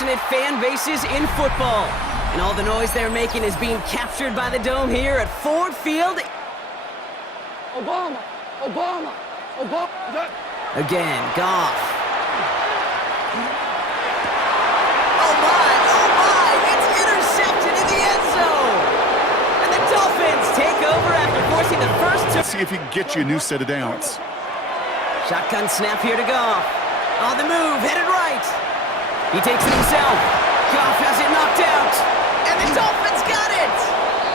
passionate fan bases in football. And all the noise they're making is being captured by the dome here at Ford Field. Obama. Again, Goff. Oh my, it's intercepted in the end zone. And the Dolphins take over after forcing the first two. Let's see if he can get you a new set of downs. Shotgun snap here to Goff. On the move, headed right. He takes it himself. Goff has it knocked out. And the Dolphins got it.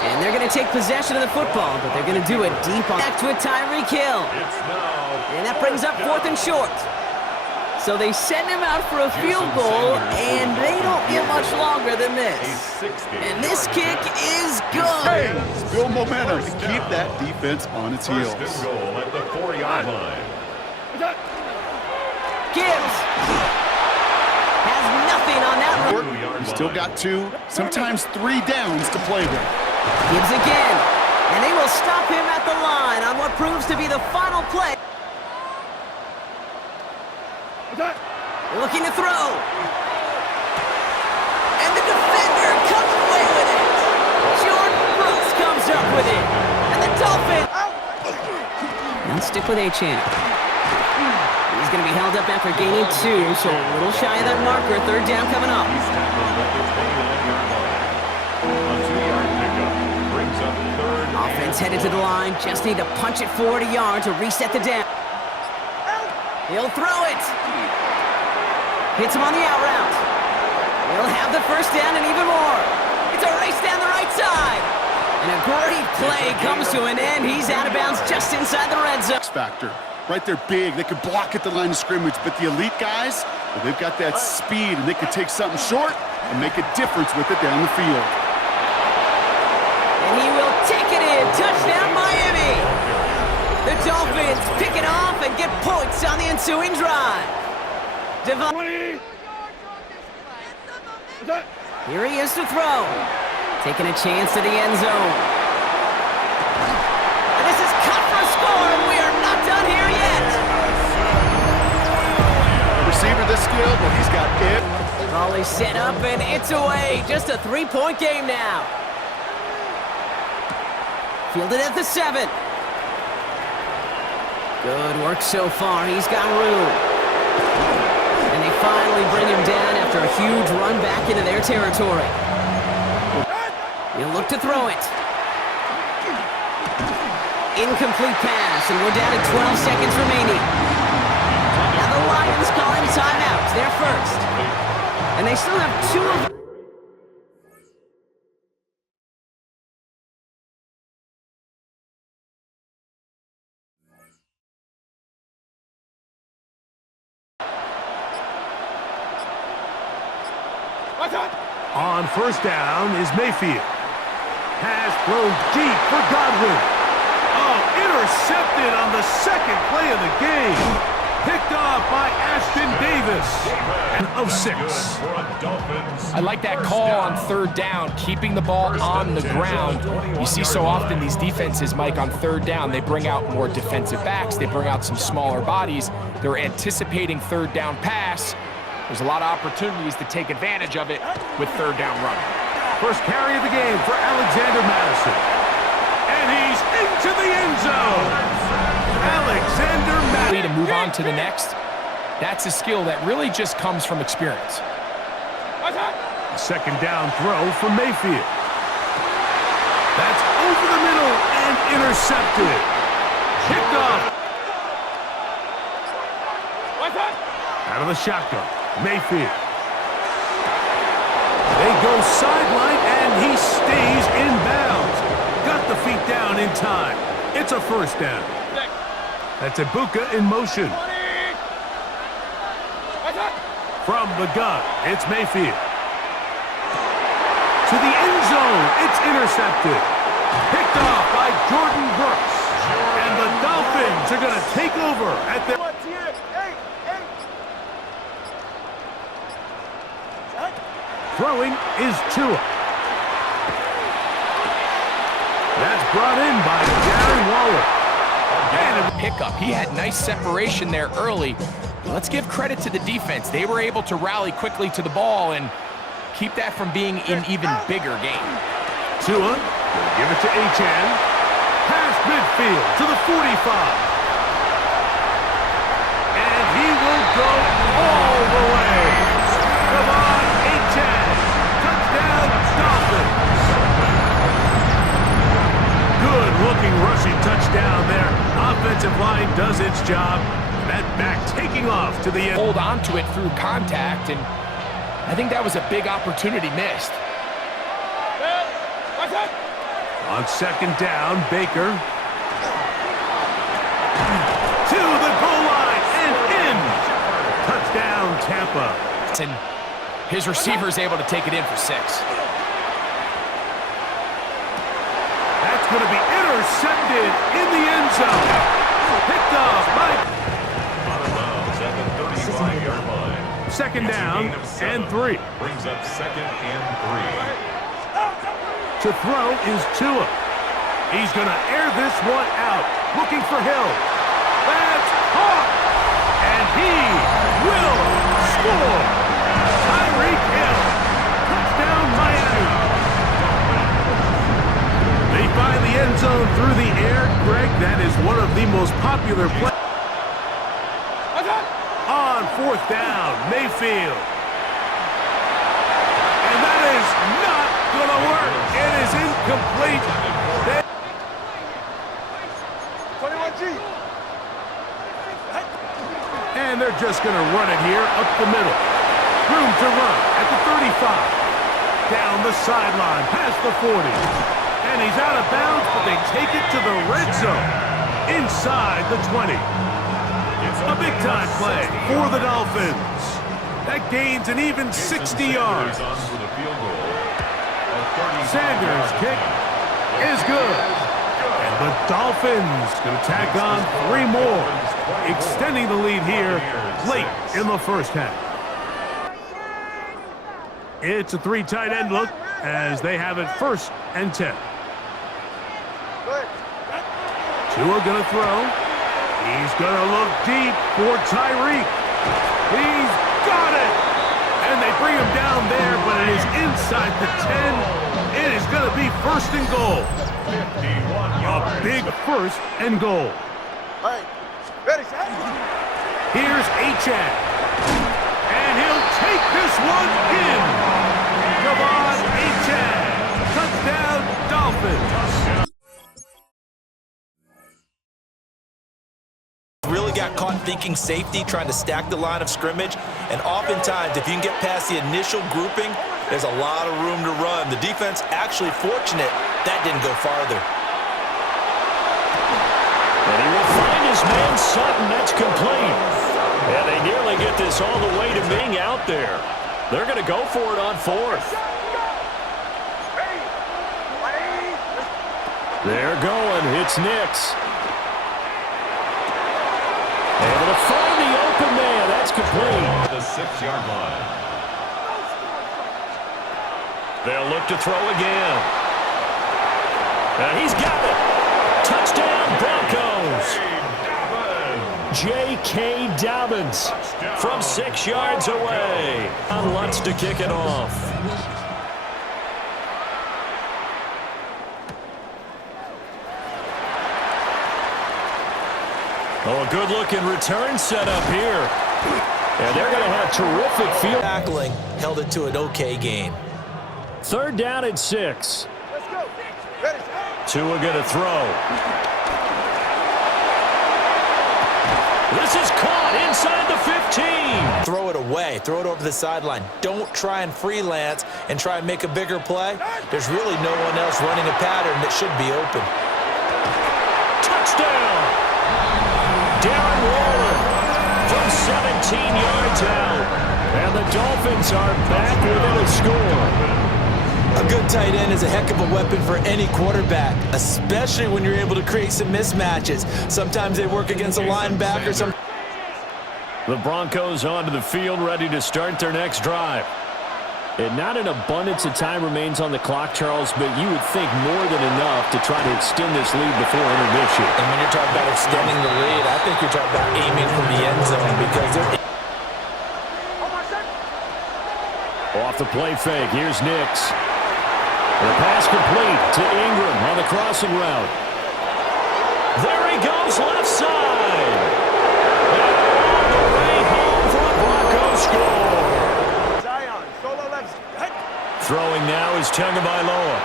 And they're going to take possession of the football, but they're going to do it deep on back to a Tyreek Hill. And that brings up 4th and short. So they send him out for a field goal, and they don't get much longer than this. And this kick is good. Hey, build momentum to keep that defense on its heels. First and goal at the 4-yard line. Gibbs has nothing on that run. You still got 2, sometimes 3 downs to play with. Gibbs again, and they will stop him at the line on what proves to be the final play. Looking to throw. And the defender comes away with it. Jordan Brooks comes up with it. And the Dolphins. Now stick with Achane. He's going to be held up after gaining 2, so a little shy of that marker. 3rd down coming up. He's tackled at the 29-yard line. A 2-yard pickup brings up 3rd. Offense headed to the line. Just need to punch it forward a yard to reset the down. He'll throw it. Hits him on the out route. He'll have the first down and even more. It's a race down the right side. And a great play comes to an end. He's out of bounds just inside the red zone. Factor. Right there big. They could block at the line of scrimmage, but the elite guys, well, they've got that speed, and they could take something short and make a difference with it down the field. And he will take it in. Touchdown, Miami. The Dolphins pick it off and get points on the ensuing drive. Here he is to throw. Taking a chance to the end zone. And this is cut for a score, and we are not done here yet. The receiver this skilled, well, he's got it. Ball is set up, and it's away. Just a 3-point game now. Fielded at the 7. Good work so far. He's got room. And they finally bring him down after a huge run back into their territory. He'll look to throw it. Incomplete pass, and we're down to 12 seconds remaining. Now the Lions calling timeout. They're first. And they still have 2 of them. On first down is Mayfield. Pass thrown deep for Godwin. Oh, intercepted on the second play of the game. Picked off by Ashton Davis. Of 6. I like that call on 3rd down, keeping the ball on the ground. You see so often these defenses, Mike, on 3rd down, they bring out more defensive backs. They bring out some smaller bodies. They're anticipating 3rd down pass. There's a lot of opportunities to take advantage of it with 3rd down run. First carry of the game for Alexander Madison. And he's into the end zone. Alexander Madison. To move on to the next, that's a skill that really just comes from experience. A 2nd down throw for Mayfield. That's over the middle and intercepted. Picked off. Out of the shotgun. Mayfield. They go sideline, and he stays in bounds. Got the feet down in time. It's a first down. That's Ibuka in motion. From the gun, it's Mayfield. To the end zone, it's intercepted. Picked off by Jordan Brooks. And the Dolphins are going to take over at the... Throwing is Tua. That's brought in by Darren Waller. And a pickup. He had nice separation there early, Let's give credit to the defense. They were able to rally quickly to the ball and keep that from being an even bigger game. Tua, give it to Achane. Past midfield to the 45. And he will go all the way. Come on, Achane. Touchdown, Dolphins. Good-looking rushing touchdown there. Offensive line does its job. That back taking off to the end. Hold on to it through contact, and I think that was a big opportunity missed. On second down, Baker. To the goal line and in. Touchdown, Tampa. And his receiver's able to take it in for 6. That's going to be intercepted in the end zone. Picked off by... Out of bounds at the 35-yard line. Second down and 3. Brings up second and 3. To throw is Tua. He's going to air this one out. Looking for Hill. That's caught. And he will score. Tyreek Hill. Touchdown, Miami. They find the end zone through the air. Greg, that is one of the most popular plays. On fourth down, Mayfield. And that is not going to work. It is incomplete. And they're just going to run it here up the middle. Room to run at the 35. Down the sideline, past the 40. And he's out of bounds, but they take it to the red zone. Inside the 20. A big-time play for the Dolphins. That gains an even 60 yards. Sanders' kick is good. And the Dolphins going to tack on 3 more, extending the lead here late in the first half. It's a 3 tight end look as they have it 1st and 10. Tua going to throw. He's going to look deep for Tyreek. He's got it. And they bring him down there, but it is inside the 10. It is going to be 1st and goal. A big 1st and goal. Here's Achane. And he'll take this one in. Come on, Achane. Touchdown, Dolphins. Really got caught thinking safety, trying to stack the line of scrimmage, and oftentimes if you can get past the initial grouping, there's a lot of room to run. The defense actually fortunate that didn't go farther. And he will find his man Sutton. That's complete. And they nearly get this all the way to being out there. They're going to go for it on 4th. They're going. It's Nix. Able to find the open man. That's complete. The 6-yard line. They'll look to throw again. And he's got it. Touchdown, Broncos. J.K. Dobbins from 6 yards away. On Lutz to kick it off. Oh, a good-looking return set up here. And they're going to have terrific field. Tackling held it to an okay game. 3rd down and 6. Tua going to throw. This is caught inside the 15. Throw it away. Throw it over the sideline. Don't try and freelance and try and make a bigger play. There's really no one else running a pattern that should be open. Touchdown! Darren Waller from 17 yards out. And the Dolphins are back within a score. A good tight end is a heck of a weapon for any quarterback, especially when you're able to create some mismatches. Sometimes they work against a linebacker. The Broncos onto the field, ready to start their next drive. And not an abundance of time remains on the clock, Charles, but you would think more than enough to try to extend this lead before intermission. And when you're talking about extending the lead, I think you're talking about aiming for the end zone because they're... Off the play fake, here's Nix. The pass complete to Ingram on the crossing route. There he goes, left side. And on the way home for a Broncos score. Throwing now is Tagovailoa.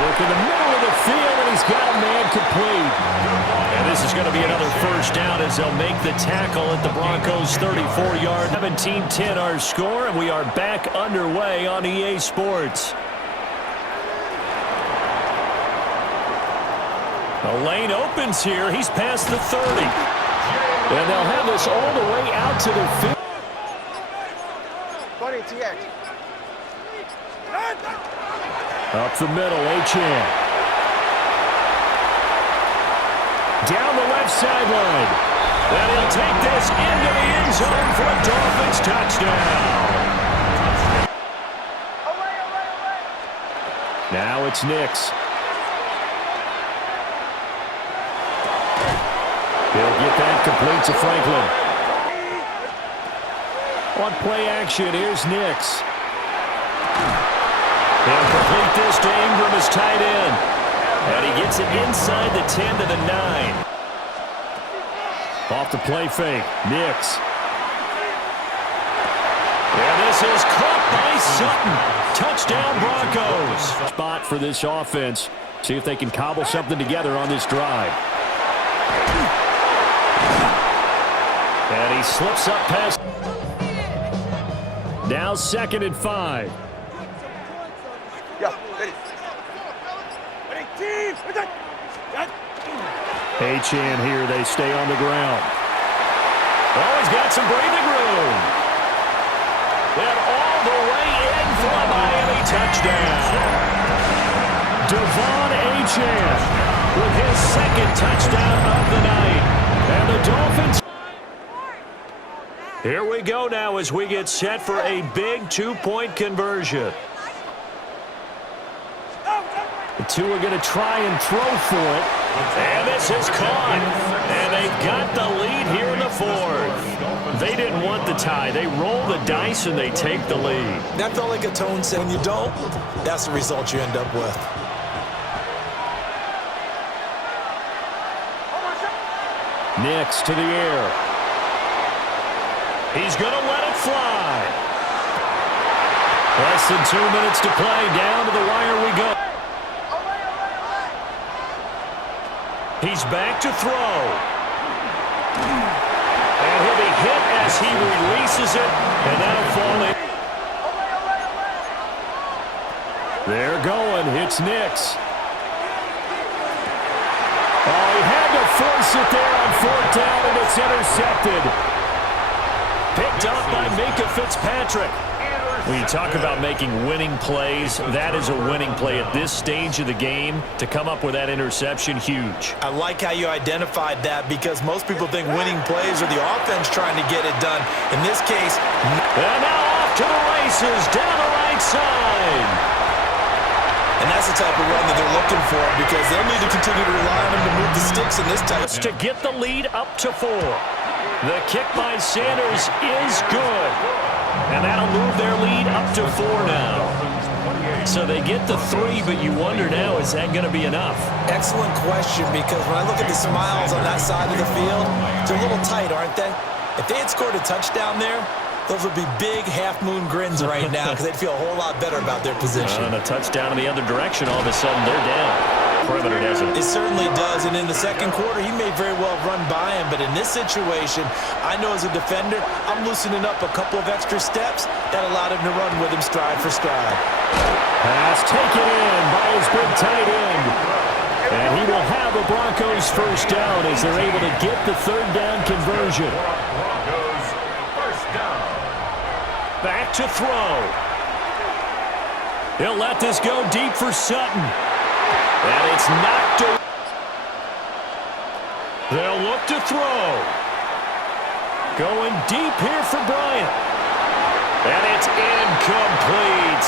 Work in the middle of the field, and he's got a man complete. And this is going to be another first down as they'll make the tackle at the Broncos' 34-yard. 17-10 our score, and we are back underway on EA Sports. The lane opens here. He's past the 30. And they'll have this all the way out to the 50. 20 TX. Up the middle, Achane. Down the left sideline. And he'll take this into the end zone for a Dolphins touchdown. Now it's Nix. He'll get that complete to Franklin. On play action, here's Nix. He'll complete this to Ingram as tight end. And he gets it inside the 10 to the 9. Off the play fake, Nix. And this is caught by Sutton. Touchdown Broncos. Spot for this offense. See if they can cobble something together on this drive. And he slips up past. Now 2nd and 5. Achane here, they stay on the ground. Oh, he's got some breathing room. And all the way in for a Miami touchdown. Devon Achane with his 2nd touchdown of the night. And the Dolphins. Here we go now as we get set for a big 2-point conversion. The two are going to try and throw for it. And this is caught. And they've got the lead here in the 4th. They didn't want the tie. They roll the dice and they take the lead. That felt like a tone set. When you don't, that's the result you end up with. Nix to the air. He's going to let it fly. Less than 2 minutes to play. Down to the wire we go. He's back to throw. And he'll be hit as he releases it. And that'll fall in. They're going. It's Nix. Oh, he had to force it there on 4th down, and it's intercepted. Picked up by Minkah Fitzpatrick. When you talk about making winning plays, that is a winning play at this stage of the game. To come up with that interception, huge. I like how you identified that because most people think winning plays are the offense trying to get it done. In this case, and now off to the races, down the right side. And that's the type of run that they're looking for because they'll need to continue to rely on him to move the sticks in this type. To get the lead up to 4. The kick by Sanders is good. And that'll move their lead up to 4 now. So they get the 3, but you wonder now, is that going to be enough? Excellent question, because when I look at the smiles on that side of the field, they're a little tight, aren't they? If they had scored a touchdown there, those would be big half-moon grins right now because they'd feel a whole lot better about their position. And a touchdown in the other direction, all of a sudden they're down. Perimeter doesn't. It certainly does, and in the second quarter, he may very well run by him, but in this situation, I know as a defender, I'm loosening up a couple of extra steps that allowed him to run with him stride for stride. Pass taken in by his big tight end. And he will have a Broncos first down as they're able to get the 3rd down conversion. Back to throw. He'll let this go deep for Sutton. And it's knocked away. They'll look to throw. Going deep here for Bryant. And it's incomplete.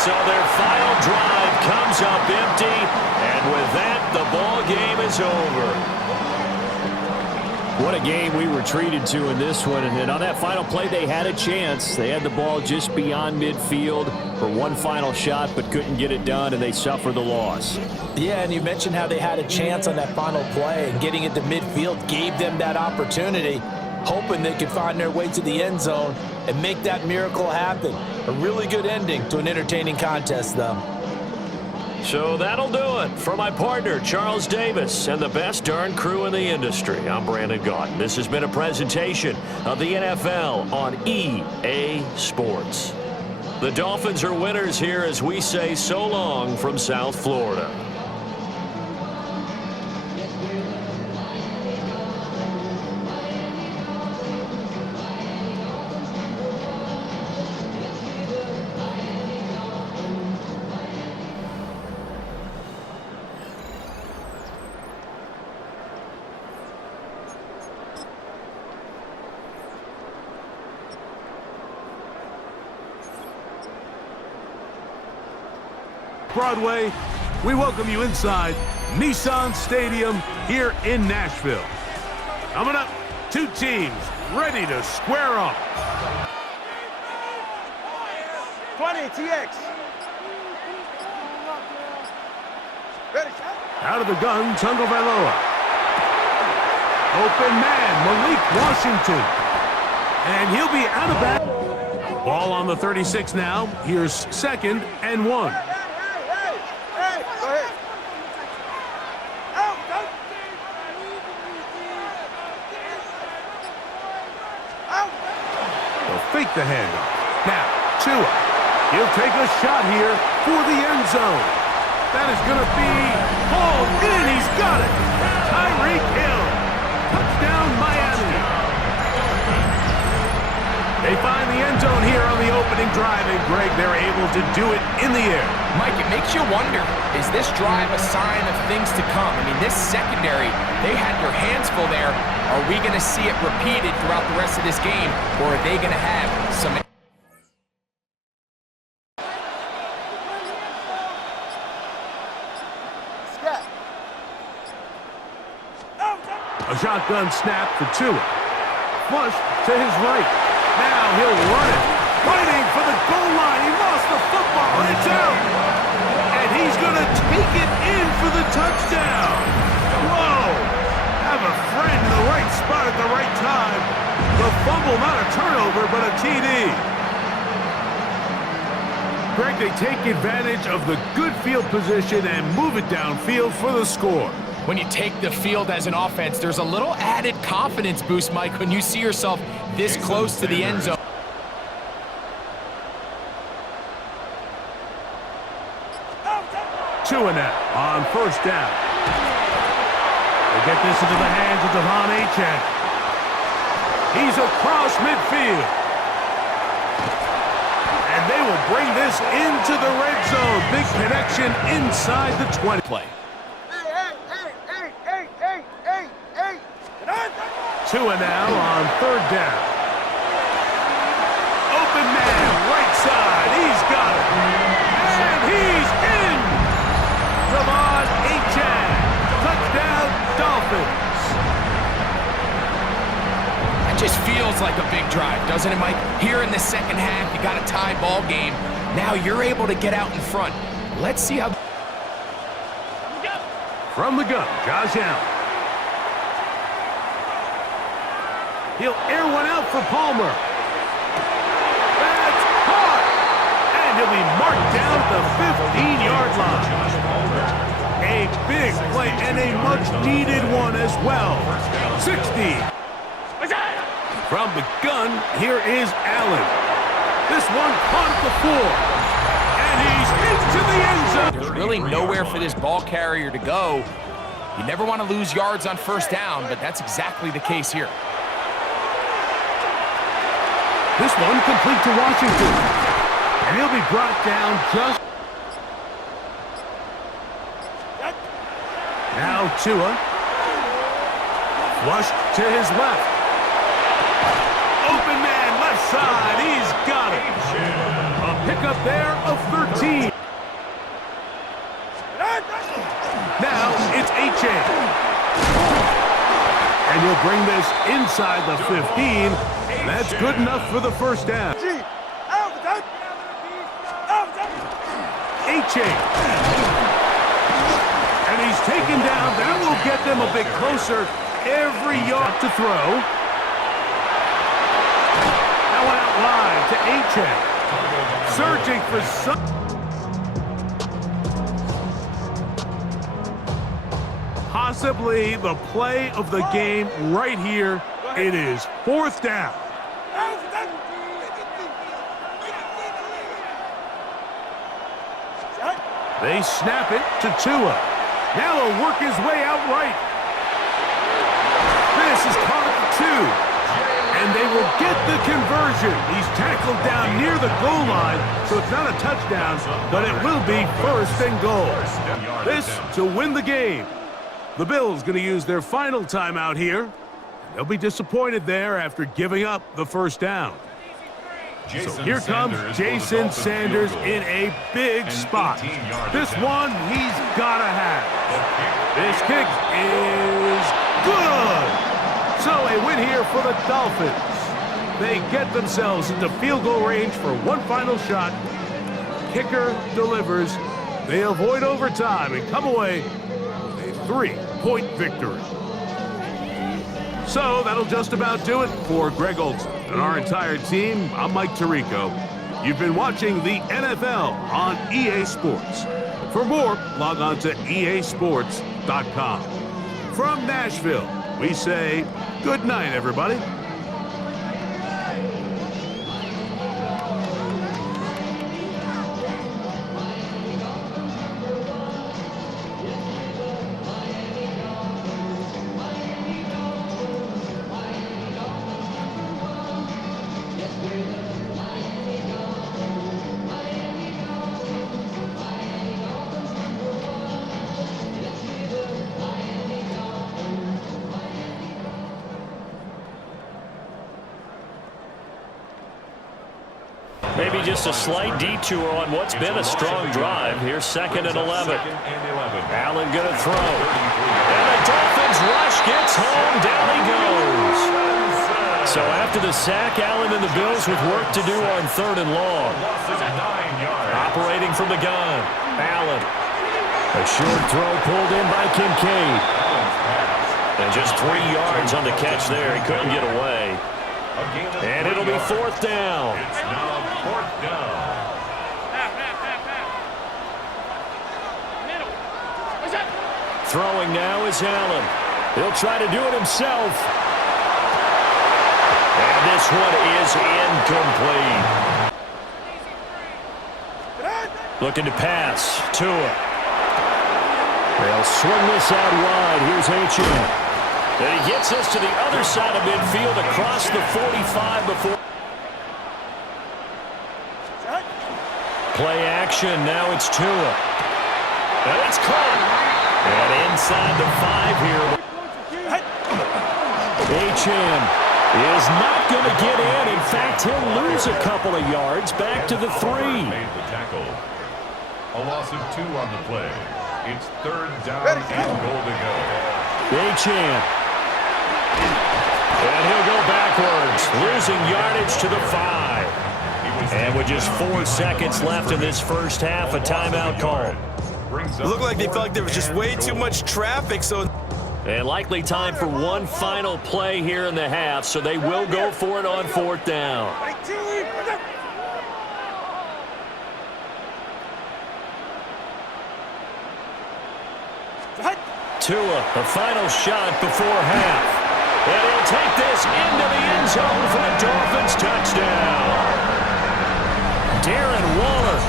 So their final drive comes up empty, and with that, the ball game is over. What a game we were treated to in this one. And then on that final play, they had a chance. They had the ball just beyond midfield for one final shot, but couldn't get it done, and they suffer the loss. Yeah, and you mentioned how they had a chance on that final play, and getting it to midfield gave them that opportunity, hoping they could find their way to the end zone and make that miracle happen. A really good ending to an entertaining contest, though. So that'll do it. For my partner, Charles Davis, and the best darn crew in the industry, I'm Brandon Gaudin. This has been a presentation of the NFL on EA Sports. The Dolphins are winners here as we say so long from South Florida. Broadway, we welcome you inside Nissan Stadium here in Nashville. Coming up, two teams ready to square off. 20 TX. Ready. Out of the gun, Tagovailoa. Open man, Malik Washington. And he'll be out of bounds. Ball on the 36 now. Here's 2nd and 1. Fake the handoff. Now, Tua. He'll take a shot here for the end zone. That is going to be hauled in. He's got it. Tyreek Hill. Touchdown, Miami. They find the end zone here on the opening drive, and Greg, they're able to do it in the air. Mike, it makes you wonder, is this drive a sign of things to come? I mean, this secondary, they had their hands full there. Are we going to see it repeated throughout the rest of this game, or are they going to have some... A shotgun snap for Tua. Flush to his right. Now he'll run it. Fighting for the goal line. He lost the football, and it's out. And he's going to take it in for the touchdown. Whoa. Have a friend in the right spot at the right time. The fumble, not a turnover, but a TD. Greg, they take advantage of the good field position and move it downfield for the score. When you take the field as an offense, there's a little added confidence boost, Mike, when you see yourself this close to the end zone. Tua now on 1st down. They get this into the hands of Devon Achane. He's across midfield. And they will bring this into the red zone. Big connection inside the 20 play. Tua now on 3rd down. Open man, right side. He's got it. And he's in. Devon Achane. Touchdown, Dolphins. That just feels like a big drive, doesn't it, Mike? Here in the second half, you got a tie ball game. Now you're able to get out in front. Let's see how... From the gun, Josh Allen. He'll air one out for Palmer. That's caught! And he'll be marked down at the 15-yard line. A big play and a much-needed one as well. 60. From the gun, here is Allen. This one caught at the 4. And he's into the end zone. There's really nowhere for this ball carrier to go. You never want to lose yards on 1st down, but that's exactly the case here. This one complete to Washington. And he'll be brought down just... Now Tua. Flush to his left. Open man, left side. He's got it. A pickup there of 13. Now it's A-Chain. And he'll bring this inside the 15. That's good enough for the first down. A-Chain. And he's taken down. That will get them a bit closer. Every yard to throw. That went out wide to A-Chain. Searching for some. Possibly the play of the game right here. It is fourth down. They snap it to Tua. Now he'll work his way out right. This is caught at the 2. And they will get the conversion. He's tackled down near the goal line, so it's not a touchdown, but it will be first and goal. This to win the game. The Bills going to use their final timeout here. They'll be disappointed there after giving up the first down. So here comes Jason Sanders in a big spot. This one he's got to have. This kick is good. So a win here for the Dolphins. They get themselves into field goal range for one final shot. Kicker delivers. They avoid overtime and come away with a 3-point victory. So that'll just about do it for Greg Olson and our entire team. I'm Mike Tirico. You've been watching the NFL on EA Sports. For more, log on to easports.com. From Nashville, we say good night, everybody. Maybe just a slight detour on what's been a strong drive. Here's 2nd and 11. Allen going to throw. And the Dolphins rush gets home. Down he goes. So after the sack, Allen and the Bills with work to do on 3rd and long. Operating from the gun. Allen. A short throw pulled in by Kincaid. And just 3 yards on the catch there. He couldn't get away. And it'll be 4th down. It's now 4th down. Throwing now is Allen. He'll try to do it himself. And this one is incomplete. Looking to pass. Tua. They'll swing this out wide. Here's H.M. And he gets us to the other side of midfield across the 45 before. Play action. Now it's Tua. And it's caught. And inside the 5 here. H.M. is not going to get in. In fact, he'll lose a couple of yards back to the 3. Made the tackle. A loss of 2 on the play. It's 3rd down and goal to go. H.M. And he'll go backwards, losing yardage to the 5. And with just 4 seconds left in this first half, a timeout call. It looked like they felt like there was just way too much traffic, so... And likely time for one final play here in the half, so they will go for it on 4th down. Tua, a final shot before half. And he'll take this into the end zone for the Dolphins touchdown. Darren Waller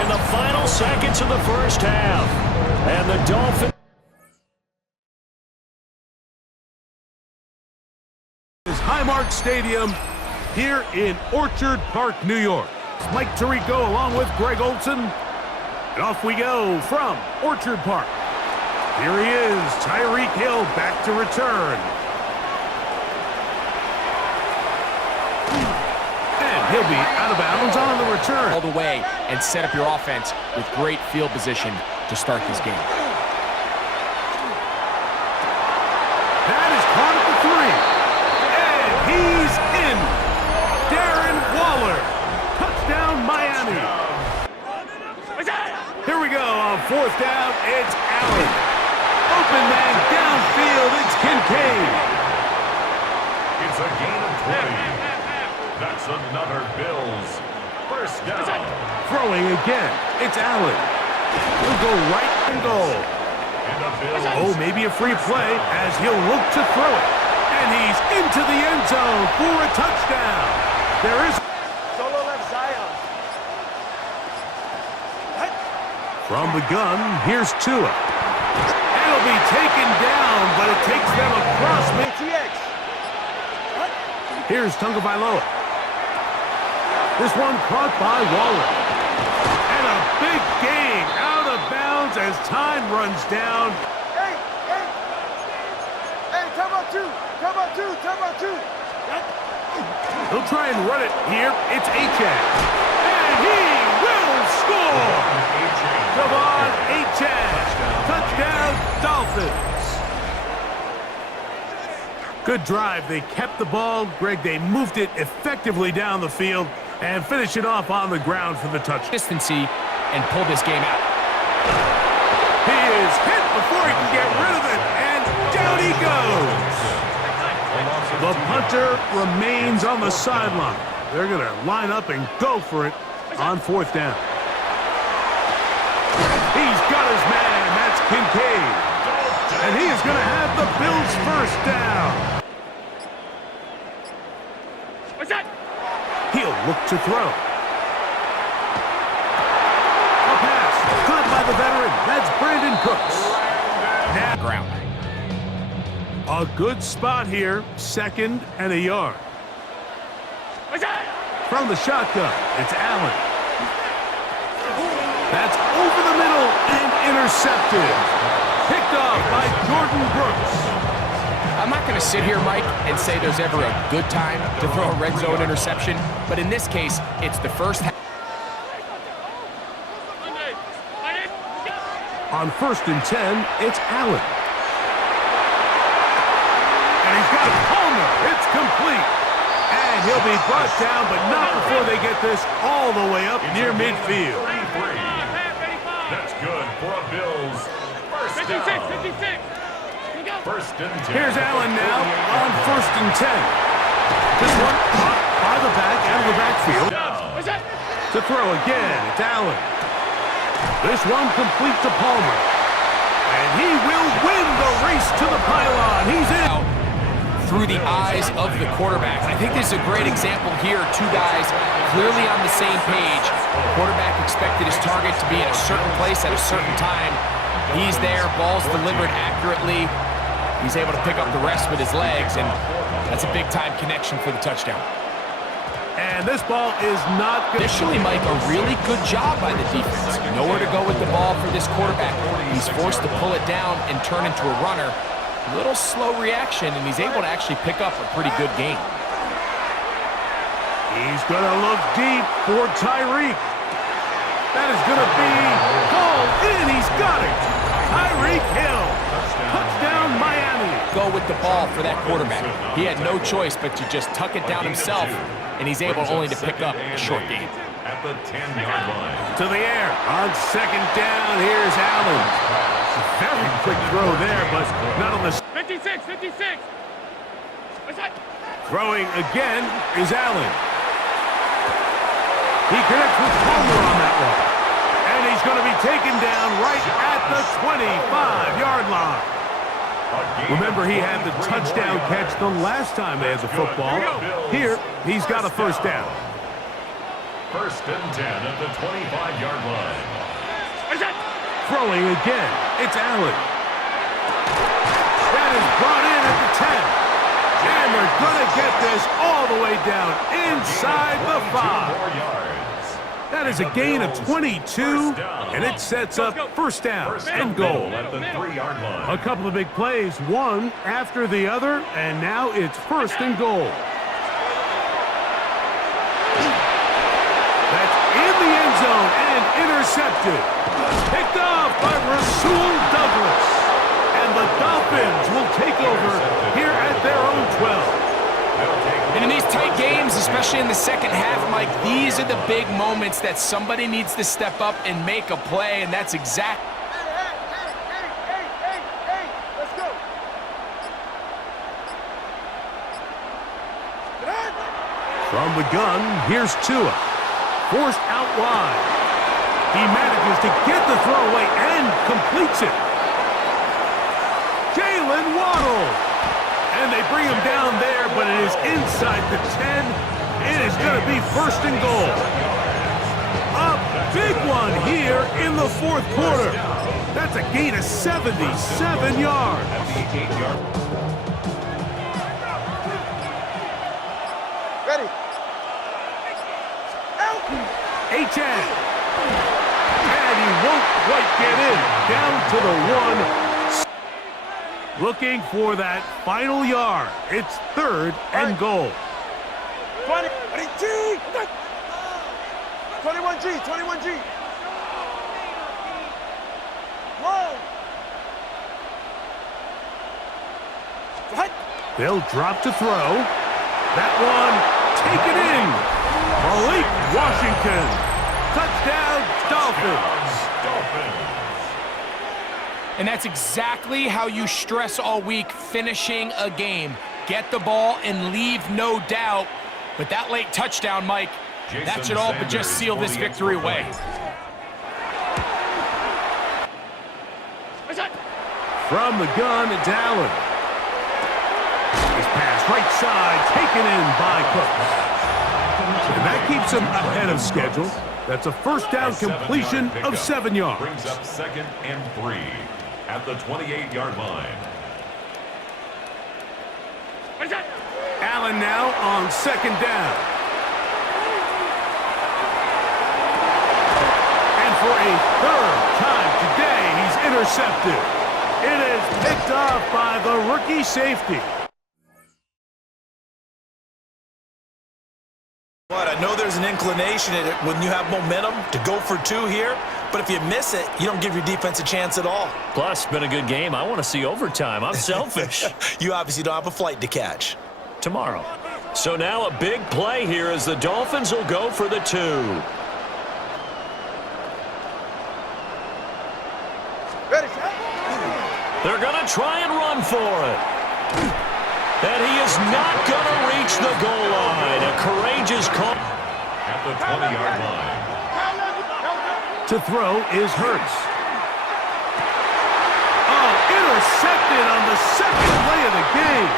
in the final seconds of the first half. And the Dolphins... Highmark Stadium here in Orchard Park, New York. It's Mike Tirico along with Greg Olson. And off we go from Orchard Park. Here he is, Tyreek Hill back to return. And he'll be out of bounds on the return. All the way and set up your offense with great field position to start this game. That is caught at the 3. And he's in. Darren Waller. Touchdown, Miami. Here we go on 4th down. It's Allen. Open man downfield. It's Kincaid. It's a gain of 20. That's another Bills first down. Throwing again. It's Allen. He'll go right and goal. And the Bills. Oh, maybe a free play as he'll look to throw it. And he's into the end zone for a touchdown. There is... Solo left Zion. From the gun, here's Tua. It'll be taken down, but it takes them across mid. TX. Here's Tagovailoa. This one caught by Waller. And a big gain out of bounds as time runs down. Hey, hey. Hey, time out 2. Time out 2. Time out 2. He'll try and run it here. It's Achane. And he will score. Come on, Achane. Touchdown, Dolphins. Good drive. They kept the ball. Greg, they moved it effectively down the field and finish it off on the ground for the touchdown. Consistency and pull this game out. He is hit before he can get rid of it, and down he goes. The punter remains on the sideline. They're going to line up and go for it on 4th down. He's got his man. That's Kincaid. And he is going to have the Bills first down. What's that? He'll look to throw. A pass caught by the veteran. That's Brandon Cooks. Now Ground. a good spot here. 2nd and a yard. What's that? From the shotgun, it's Allen. That's over the middle and intercepted. Picked off by Jordan Brooks. I'm not going to sit here, Mike, and say there's ever a good time to throw a red zone interception, but in this case, it's the first half. On 1st and 10, it's Allen. And he's got Palmer. It's complete. And he'll be brought down, but not before they get this all the way up near midfield. 33. That's good for a Bills first down. 56. First and 10. Here's Allen now on 1st and 10. This one caught by the back out of the backfield. What's that? To throw again, it's Allen. This one complete to Palmer. And he will win the race to the pylon. He's in. Through the eyes of the quarterback. I think this is a great example here. 2 guys clearly on the same page. Quarterback expected his target to be in a certain place at a certain time. He's there, ball's delivered accurately. He's able to pick up the rest with his legs, and that's a big-time connection for the touchdown. And this ball is not good. Initially, Mike, a really good job by the defense. Nowhere to go with the ball for this quarterback. He's forced to pull it down and turn into a runner. Little slow reaction, and he's able to actually pick up a pretty good gain. He's going to look deep for Tyreek. That is going to be called in. He's got it. Tyreek Hill. Touchdown, Miami. Go with the ball for that quarterback. He had no choice but to just tuck it down himself, and he's able only to pick up a short gain. At the 10-yard line. To the air. On 2nd down, here's Allen. Very quick throw there, but not on the... 56. What's that? Throwing again is Allen. He connects with Palmer on that one. And he's going to be taken down right at the 25-yard line. Remember, he had the touchdown catch the last time they had the football. Here, he's got a first down. First and 10 at the 25-yard line. Throwing again, it's Allen. That is brought in at the 10. And they're going to get this all the way down inside the 5. That is a gain of 22, and it sets up first down and goal. At the 3-yard line. A couple of big plays, one after the other, and now it's first and goal. intercepted. Picked off by Rasul Douglas. And the Dolphins will take over here at their own 12. And in these tight games, especially in the second half, Mike, these are the big moments that somebody needs to step up and make a play, and that's exactly. Hey, let's go. From the gun, here's Tua. Forced out wide. He manages to get the throw away and completes it. Jalen Waddle. And they bring him down there, but it is inside the 10. It is going to be first and goal. A big one here in the fourth quarter. That's a gain of 77 yards. Ready. H.A. And he won't quite get in. Down to the 1. Looking for that final yard. It's third and goal. 21G. 21G. Whoa. They'll drop to throw. That one taken in. Malik Washington. Touchdown, Dolphins. And that's exactly how you stress all week, finishing a game. Get the ball and leave no doubt. But that late touchdown, Mike, that should all but just seal this victory away. From the gun, it's Allen. His pass right side, taken in by Cooks. And that keeps him ahead of schedule. That's a first down completion of 7 yards. Brings up 2nd and 3 at the 28-yard line. Allen now on 2nd down. And for a third time today, he's intercepted. It is picked off by the rookie safety. But I know there's an inclination in it when you have momentum to go for 2 here, but if you miss it, you don't give your defense a chance at all. Plus, it's been a good game. I want to see overtime. I'm selfish. You obviously don't have a flight to catch. Tomorrow. So now a big play here as the Dolphins will go for the 2. Ready. They're going to try and run for it. And he is not going to reach the goal line. A courageous call. At the 20-yard line. To throw is Hurts. Oh, intercepted on the second play of the game.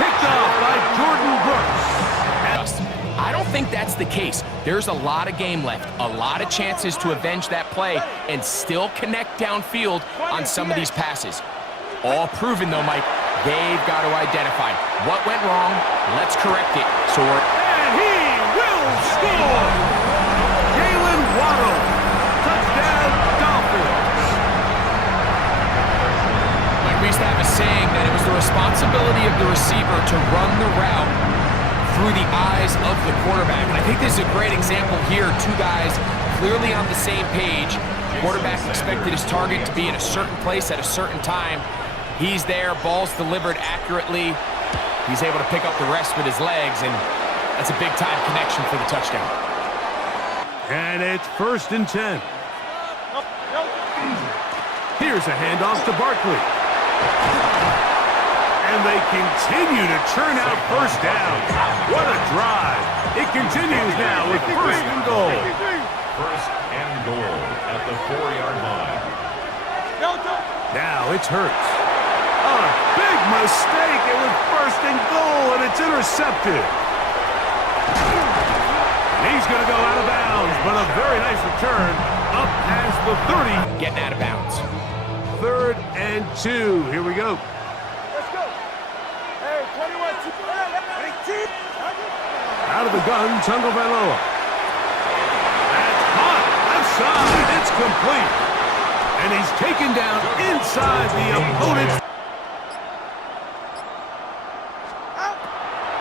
Picked off by Jordan Brooks. I don't think that's the case. There's a lot of game left, a lot of chances to avenge that play and still connect downfield on some of these passes. All proven, though, Mike. They've got to identify what went wrong. Let's correct it. And he will score! Jalen Waddle. Touchdown, Dolphins. Like we used to have a saying that it was the responsibility of the receiver to run the route through the eyes of the quarterback. And I think this is a great example here. 2 guys clearly on the same page. Quarterback expected his target to be in a certain place at a certain time. He's there, ball's delivered accurately. He's able to pick up the rest with his legs, and that's a big-time connection for the touchdown. And it's 1st and 10. Here's a handoff to Barkley. And they continue to churn out first down. What a drive. It continues now with 1st and goal. 1st and goal at the 4-yard line. Now it's Hurts. A big mistake. It was 1st and goal, and it's intercepted. And he's going to go out of bounds, but a very nice return up past the 30. Getting out of bounds. 3rd and 2. Here we go. Let's go. Hey, 21. Out of the gun, Tagovailoa. That's hot. Left side. It's complete. And he's taken down inside the opponent's.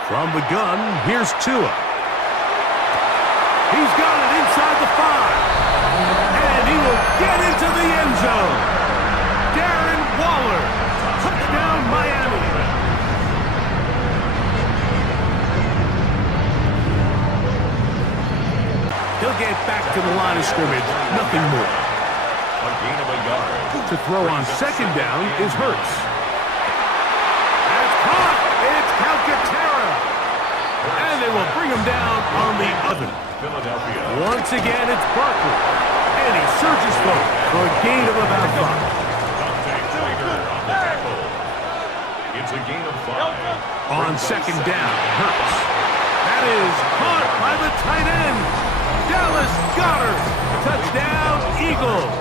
From the gun, here's Tua. He's got it inside the 5. And he will line of scrimmage, nothing more. A gain of a yard. To throw on second down is Hurts. That's caught. It's Calcaterra. And they will bring him down on the other. Philadelphia. Once again, it's Barkley. And he surges forward for a gain of about 5. Dante Tiger on the tackle. It's a gain of 5. On second down, Hurts. That is caught by the tight end, Dallas Goedert. Touchdown, Eagles.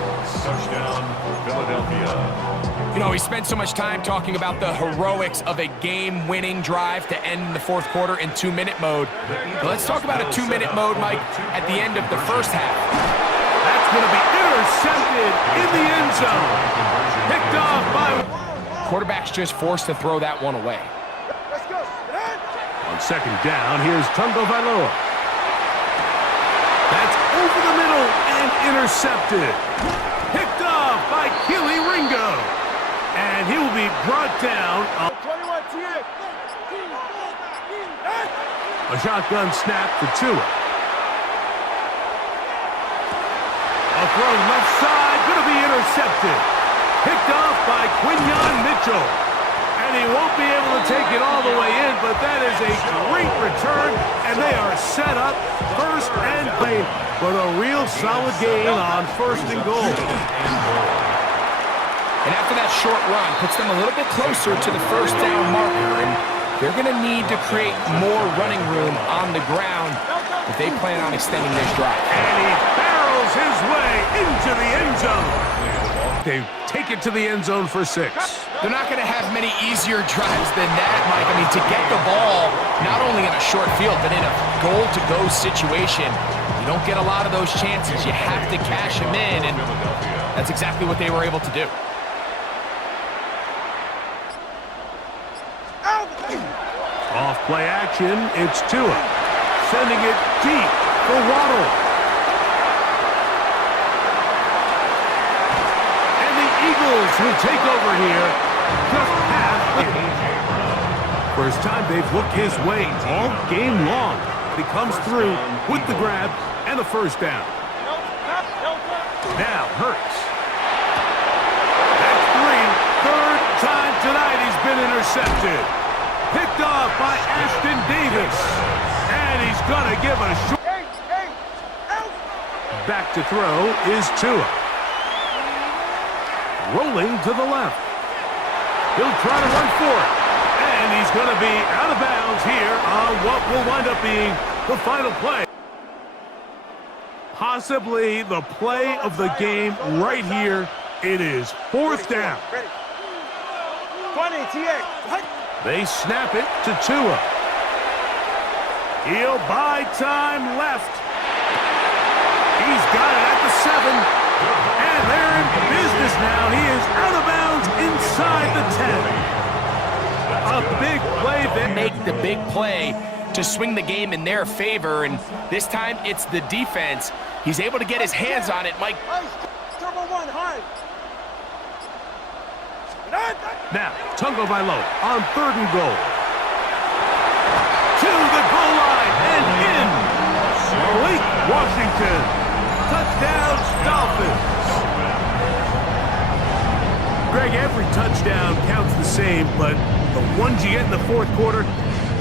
Touchdown, Philadelphia. You know, we spent so much time talking about the heroics of a game-winning drive to end the fourth quarter in 2-minute mode. But let's talk about a 2-minute mode, Mike, at the end of the first half. That's going to be intercepted in the end zone. Picked off by... Quarterback's just forced to throw that one away. Let's go. On second down, here's Tungo Vailoa. That's over the middle and intercepted. Picked off by Keely Ringo. And he will be brought down on 21 TX. a shotgun snap for Tua. A throw left side, going to be intercepted. Picked off by Quinyon Mitchell. And he won't be able to take it all the way in, but that is a great return, and they are set up first and goal. But a real solid gain on first and goal. And after that short run, puts them a little bit closer to the first down marker, and they're going to need to create more running room on the ground if they plan on extending this drive. And he barrels his way into the end zone. They take it to the end zone for 6. They're not going to have many easier drives than that, Mike. I mean, to get the ball, not only in a short field, but in a goal-to-go situation, you don't get a lot of those chances. You have to cash them in, and that's exactly what they were able to do. Off play action, it's Tua. Sending it deep for Waddle. And the Eagles will take over here. Just past the... First time they've looked his way all game long. He comes through with the grab and the first down. Now Hurts. That's 3. Third time tonight he's been intercepted. Picked off by Ashton Davis. And he's going to give a short... Back to throw is Tua. Rolling to the left. He'll try to run for it. And he's going to be out of bounds here on what will wind up being the final play. Possibly the play of the game right here. It is fourth down. 20 TX. They snap it to Tua. He'll buy time left. He's got it at the 7. And they're in business now. He is out of bounds inside the 10. A big play there. Make the big play to swing the game in their favor, and this time it's the defense. He's able to get his hands on it, Mike. Turbo 1, high. Now, Tungo Vailoa on 3rd and goal. To the goal line and in. Malik Washington. Touchdown, Dolphins. Greg, every touchdown counts the same, but the ones you get in the fourth quarter,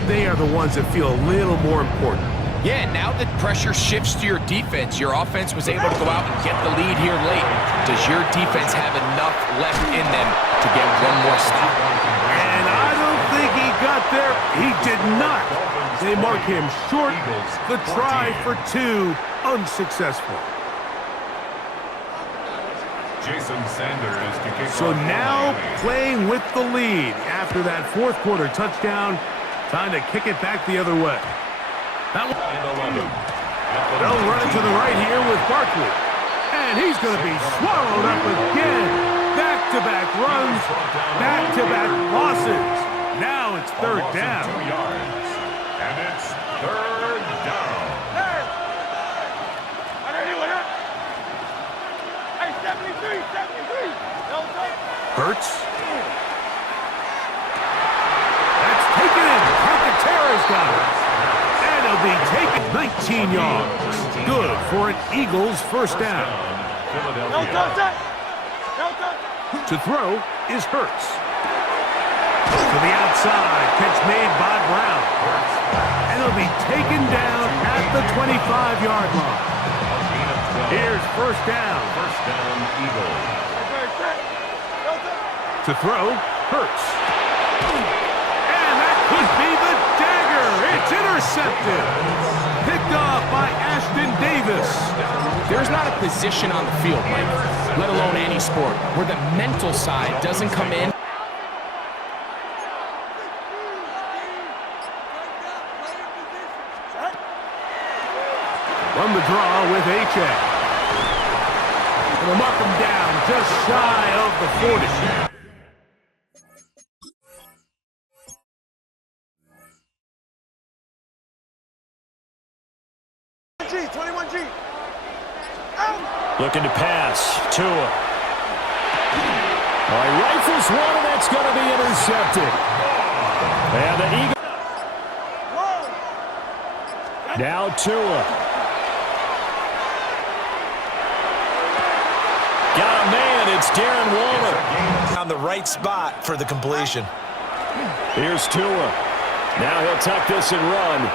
they are the ones that feel a little more important. Yeah, now that pressure shifts to your defense, your offense was able to go out and get the lead here late. Does your defense have enough left in them to get one more stop? And I don't think he got there. He did not. They mark him short. The try for 2, unsuccessful. Jason Sanders to kick So off now Miami. playing with the lead after that fourth quarter touchdown. Time to kick it back the other way. That one. And 11. They'll run it to the right here with Barkley. And he's going to be swallowed up again. Back-to-back runs, back-to-back losses. Now it's third A loss of down. 2 yards. And it's third down. Hey, 73, 73. Hurts. That's taken in. Calcaterra's got it. And he'll be taken 19 yards. Good for an Eagles first down. To throw is Hurts. To the outside, catch made by Brown. And he'll be taken down at the 25-yard line. Here's first down. First down, Eagles. To throw, Hurts. And that could be the dagger. It's intercepted. Picked off by Ashton Davis. There's not a position on the field, Mike, let alone any sport, where the mental side doesn't come in. On the draw with H.A. And they'll mark him down just shy of the 40. 21G. Looking to pass. Tua. All right, rifles one, and that's going to be intercepted. And the Eagles. Now Tua. Got a man. It's Darren Waller. On the right spot for the completion. Here's Tua. Now he'll tuck this and run.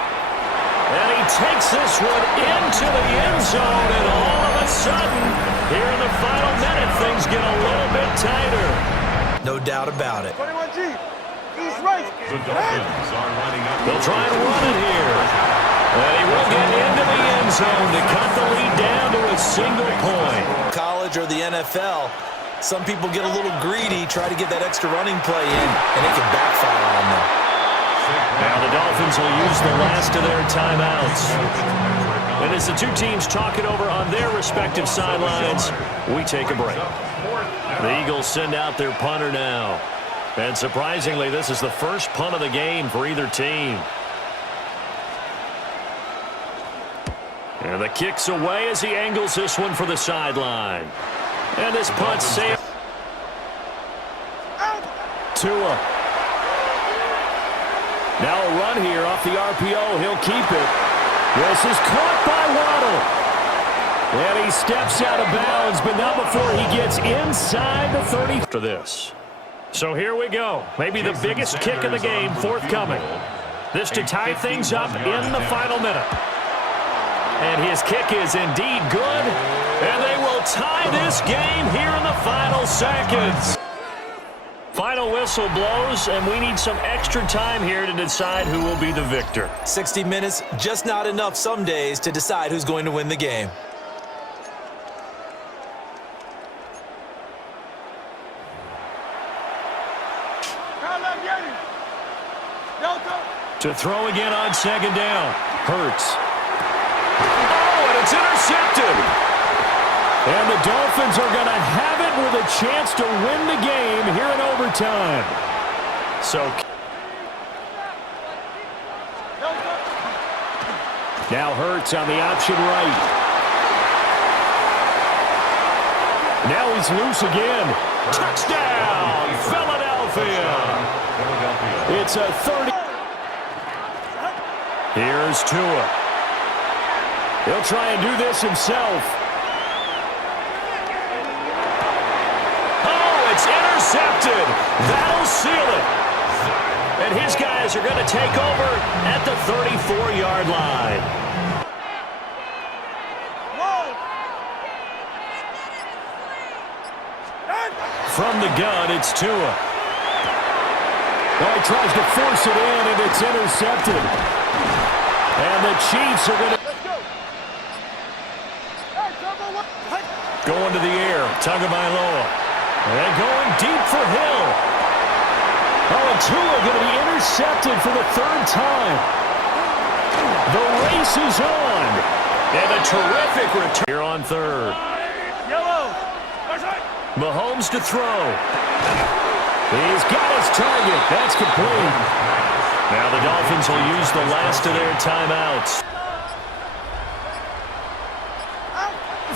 And he takes this one into the end zone, and all of a sudden, here in the final minute, things get a little bit tighter. No doubt about it. 21G. East right. The Dolphins are lining up. They'll try and run it here. And he will get into the end zone to cut the lead down to a single point. College or the NFL, some people get a little greedy, try to get that extra running play in, and it can backfire on them. Now the Dolphins will use the last of their timeouts. And as the two teams talk it over on their respective sidelines, we take a break. The Eagles send out their punter now. And surprisingly, this is the first punt of the game for either team. And the kick's away as he angles this one for the sideline. And this punt's safe. Tua. Now a run here off the RPO. He'll keep it. This is caught by Waddle. And he steps out of bounds, but not before he gets inside the 30. For this. So here we go. Maybe the biggest kick of the game forthcoming. This to tie things up in the final minute. And his kick is indeed good. And they will tie this game here in the final seconds. Final whistle blows, and we need some extra time here to decide who will be the victor. 60 minutes, just not enough some days to decide who's going to win the game. To throw again on second down. Hurts. Oh, and it's intercepted. And the Dolphins are going to have it with a chance to win the game here in overtime. So now Hurts on the option right. Now he's loose again. Touchdown, Philadelphia. It's a 30. Here's Tua. He'll try and do this himself. It's intercepted. That'll seal it. And his guys are going to take over at the 34-yard line. From the gun, it's Tua. Well, he tries to force it in, and it's intercepted. And the Chiefs are going to go into the air. Tagovailoa. And going deep for Hill. Oh, and Tua going to be intercepted for the third time. The race is on. And a terrific return here on third. Mahomes to throw. He's got his target. That's complete. Now the Dolphins will use the last of their timeouts.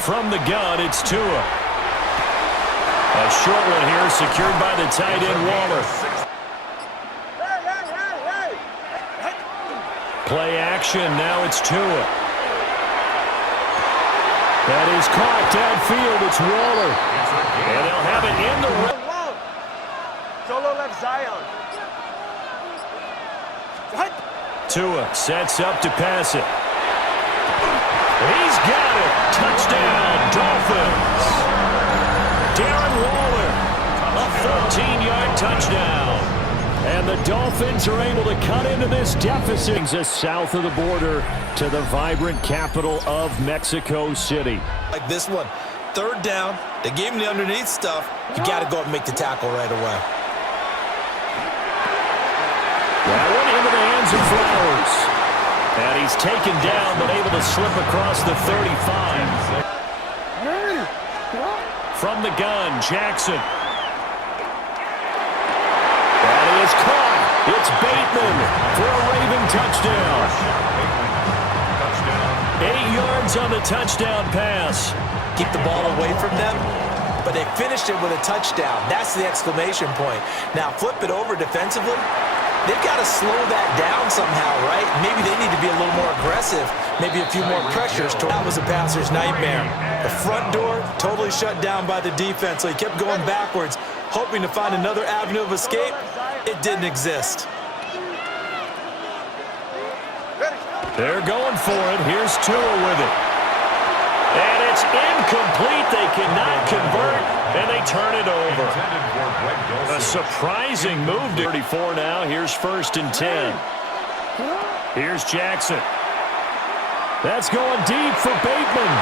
From the gun, it's Tua. A short one here, secured by the tight end, Waller. Play action, now it's Tua. That is caught downfield. It's Waller. And they'll have it in the red. Solo left Zion. Tua sets up to pass it. He's got it. Touchdown, Dolphins. Darren Waller, a 14-yard touchdown. And the Dolphins are able to cut into this deficit. Just south of the border to the vibrant capital of Mexico City. Like this one, third down, they gave him the underneath stuff. You got to go up and make the tackle right away. That one into the hands of Flowers. And he's taken down, but able to slip across the 35. From the gun, Jackson. That is caught. It's Bateman for a Raven touchdown. 8 yards on the touchdown pass. Keep the ball away from them, but they finished it with a touchdown. That's the exclamation point. Now flip it over defensively. They've got to slow that down somehow, right? Maybe they need to be a little more aggressive. Maybe a few more pressures. That was a passer's nightmare. The front door totally shut down by the defense, so he kept going backwards, hoping to find another avenue of escape. It didn't exist. They're going for it. Here's Tua with it. And it's incomplete. They cannot convert, and they turn it over. A surprising move to 34 now. Here's 1st and 10. Here's Jackson. That's going deep for Bateman.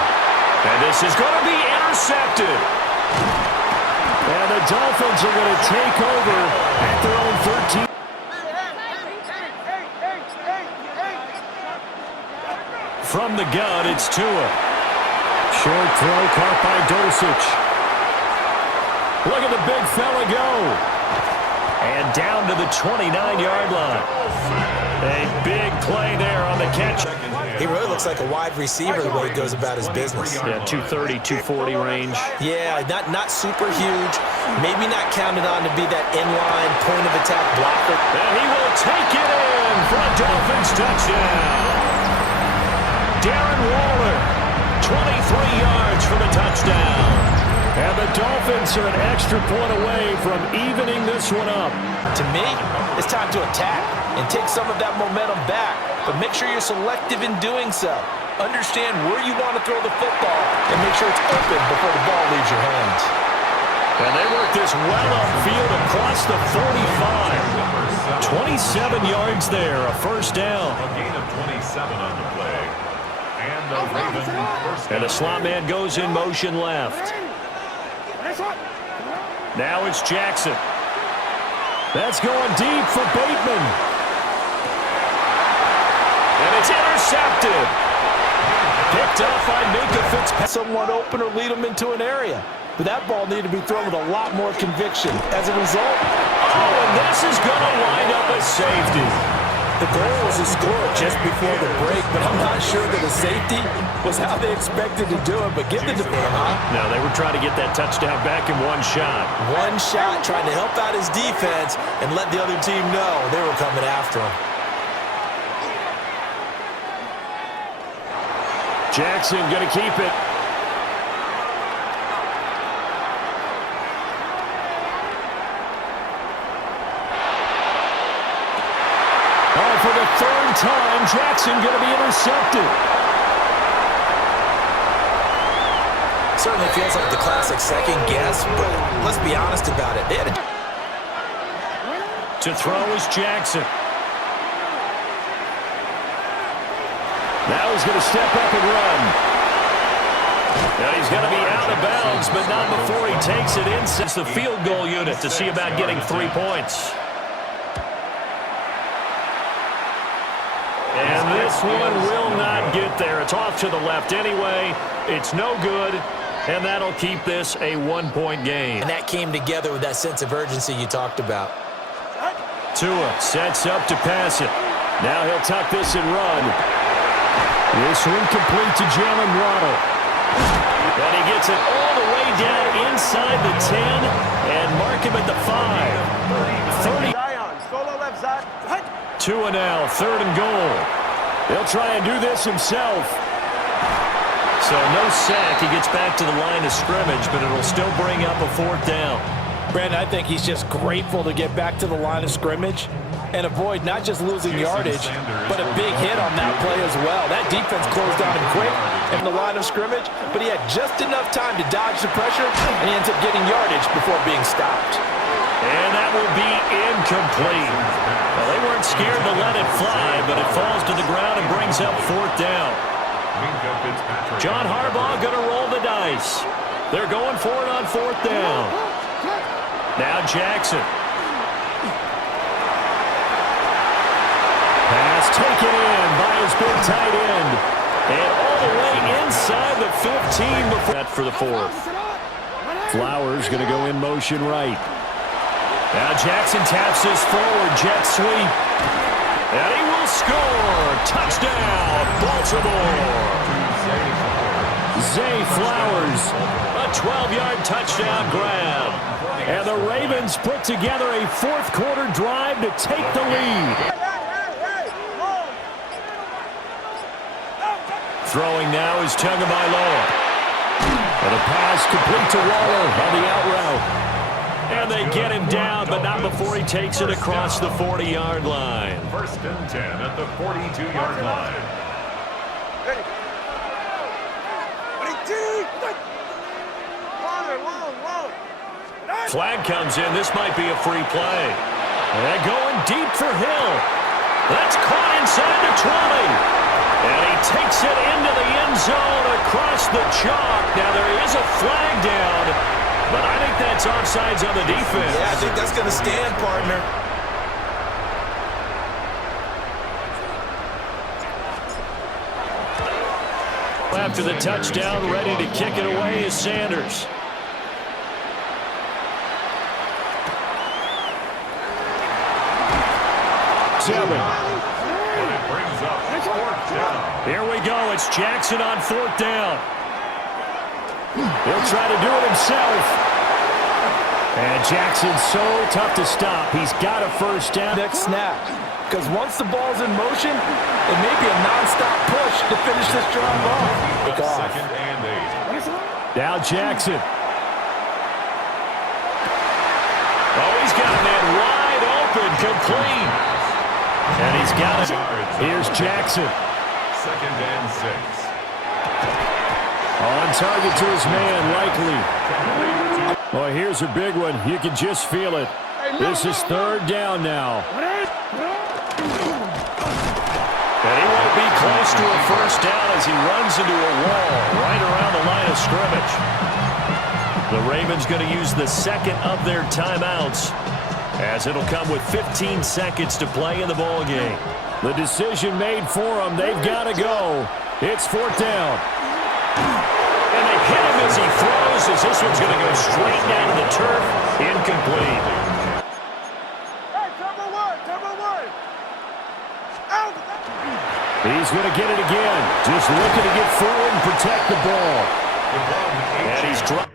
And this is going to be intercepted. And the Dolphins are going to take over at their own 13. From the gun, it's Tua. Short throw caught by Dosich. Look at the big fella go. And down to the 29-yard line. A big play there on the catch. He really looks like a wide receiver the way he goes about his business. Yeah, 230, 240 range. Yeah, not super huge. Maybe not counted on to be that inline point of attack blocker. And he will take it in for a Dolphins touchdown. Darren Waller, 23 yards for the touchdown. And the Dolphins are an extra point away from evening this one up. To me, it's time to attack and take some of that momentum back. But make sure you're selective in doing so. Understand where you want to throw the football and make sure it's open before the ball leaves your hands. And they work this well upfield across the 45. 27 yards there, a first down. A gain of 27 on the play. And the Ravens first down. And the slot man goes in motion left. Now it's Jackson. That's going deep for Bateman. And it's intercepted. Picked up by Minka Fitzpatrick. Someone open or lead them into an area. But that ball needed to be thrown with a lot more conviction. As a result, and this is going to wind up a safety. The goal was to score just before the break, but I'm not sure that a safety was how they expected to do it. But give the defense, No, they were trying to get that touchdown back in one shot. One shot, trying to help out his defense and let the other team know they were coming after him. Jackson going to keep it. For the third time, Jackson going to be intercepted. Certainly feels like the classic second guess, but let's be honest about it. They had To throw is Jackson. Now he's going to step up and run. Now he's going to be out of bounds, but not before he takes it in. Since the field goal unit to see about getting 3 points. And this one will not get there. It's off to the left anyway. It's no good, and that'll keep this a 1-point game. And that came together with that sense of urgency you talked about. Tua sets up to pass it. Now he'll tuck this and run. This one complete to Jalen Waddle. And he gets it all the way down inside the 10 and mark him at the 5. 30. Tua now, 3rd and goal. He'll try and do this himself. So no sack. He gets back to the line of scrimmage, but it'll still bring up a 4th down. Brandon, I think he's just grateful to get back to the line of scrimmage and avoid not just losing yardage, but a big hit on that play as well. That defense closed on him quick in the line of scrimmage, but he had just enough time to dodge the pressure, and he ends up getting yardage before being stopped. And that will be incomplete. Well, they weren't scared to let it fly, but it falls to the ground and brings up 4th down. John Harbaugh going to roll the dice. They're going for it on 4th down. Now Jackson. Pass taken in by his big tight end. And all the way inside the 15 before that for the 4th. Flowers going to go in motion right. Now Jackson taps this forward, jet sweep. And he will score. Touchdown, Baltimore. Zay Flowers, a 12-yard touchdown grab. And the Ravens put together a 4th quarter drive to take the lead. Throwing now is Tagovailoa. And a pass complete to Waller on the out route. And they get him down, but not before he takes it across the 40-yard line. 1st and 10 at the 42-yard line. Flag comes in. This might be a free play. And going deep for Hill. That's caught inside the 20. And he takes it into the end zone across the chalk. Now there is a flag down, but I think that's offsides on the defense. Yeah, I think that's going to stand, partner. After the touchdown, ready to kick it away is Sanders. And it brings up 4th down. Here we go. It's Jackson on 4th down. He'll try to do it himself. And Jackson's so tough to stop. He's got a 1st down. Next snap. Because once the ball's in motion, it may be a nonstop push to finish this drive off. Take off. 2nd and 8. Now Jackson. Oh, he's got a man wide open, complete. And he's got it. Here's Jackson. 2nd and 6. On target to his man, likely. Well, here's a big one. You can just feel it. This is 3rd down now. And he won't be close to a 1st down as he runs into a wall right around the line of scrimmage. The Ravens going to use the 2nd of their timeouts, as it'll come with 15 seconds to play in the ball game. The decision made for them. They've got to go. It's 4th down. And they hit him as he throws, as this one's going to go straight down to the turf. Incomplete. Hey, turbo one. Out. He's going to get it again. Just looking to get forward and protect the ball. And he's dropped.